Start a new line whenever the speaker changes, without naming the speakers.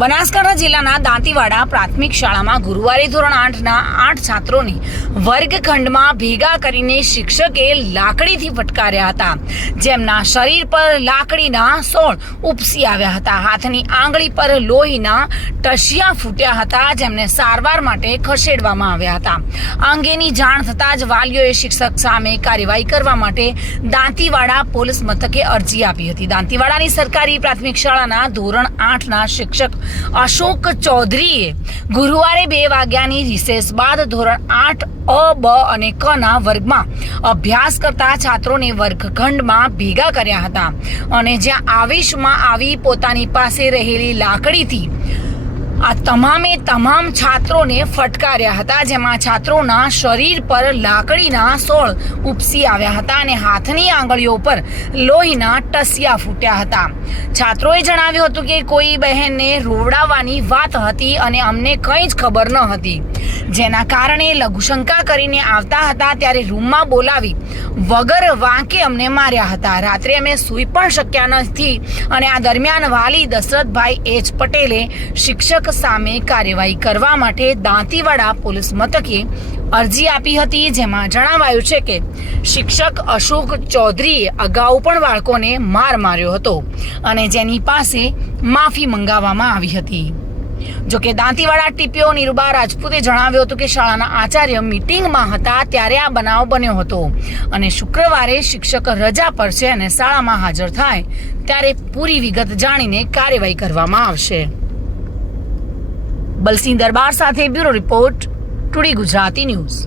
બનાસકાંઠા જિલ્લાના દાંતીવાડા પ્રાથમિક શાળામાં ગુરુવારે ધોરણ આઠના આઠ છાત્રોને વર્ગખંડમાં ભેગા કરીને શિક્ષકે લાકડીથી ફટકાર્યા હતા, જેમના શરીર પર લાકડીના સોળ ઉપસી આવ્યા હતા. હાથની આંગળી પર લોહીના ટસિયા ફૂટ્યા હતા, જેમને સારવાર માટે ખસેડવામાં આવ્યા હતા. અંગેની જાણ થતાં જ વાલીઓએ શિક્ષક સામે કાર્યવાહી કરવા માટે દાંતીવાડા પોલીસ મથકે અરજી આપી હતી. દાંતીવાડાની સરકારી પ્રાથમિક શાળાના ધોરણ આઠના શિક્ષક અશોક ચૌધરીએ ગુરુવારે બે વાગ્યાની રિસેસ બાદ ધોરણ આઠ, અ, બ અને ક ના વર્ગમાં અભ્યાસ કરતા છાત્રોને વર્ગખંડમાં ભેગા કર્યા હતા. અને જ્યાં આવેશમાં આવી પોતાની પાસે રહેલી લાકડીથી આ તમામે તમામ છાત્રોને ફટકાર્યા હતા, જેમાં છાત્રોના શરીર પર લાકડીના સોળ ઉપસી આવ્યા હતા અને હાથની આંગળીઓ પર લોહીના ટસિયા ફૂટ્યા હતા. છાત્રોએ જણાવ્યું હતું કે કોઈ બહેનને રોવડાવવાની વાત હતી અને અમને કંઈ જ ખબર ન હતી. જેના કારણે લઘુશંકા કરીને આવતા હતા, ત્યારે રૂમમાં બોલાવી વગર વાંકે અમને માર્યા હતા. રાત્રે અમે સૂઈ પણ શક્યા નથી અને આ દરમિયાન વાલી દશરથભાઈ એચ પટેલે શિક્ષક સામે કાર્યવાહી કરવા માટે દાંતીવાડા પોલીસ મથકે અરજી આપી હતી, જેમાં જણાવાયું છે કે શિક્ષક અશોક ચૌધરીએ અગાઉ પણ બાળકોને માર માર્યો હતો અને જેની પાસે માફી મંગાવવામાં આવી હતી. જોકે દાંતીવાડા ટીપીઓ નિરુબા રાજપૂતે જણાવ્યું હતું કે શાળાના આચાર્ય મીટિંગમાં હતા ત્યારે આ બનાવ બન્યો હતો અને શુક્રવારે શિક્ષક રજા પર છે અને શાળામાં હાજર થાય ત્યારે પૂરી વિગત જાણીને કાર્યવાહી કરવામાં આવશે. બલસિંહ દરબાર સાથે bureau report today Gujarati news.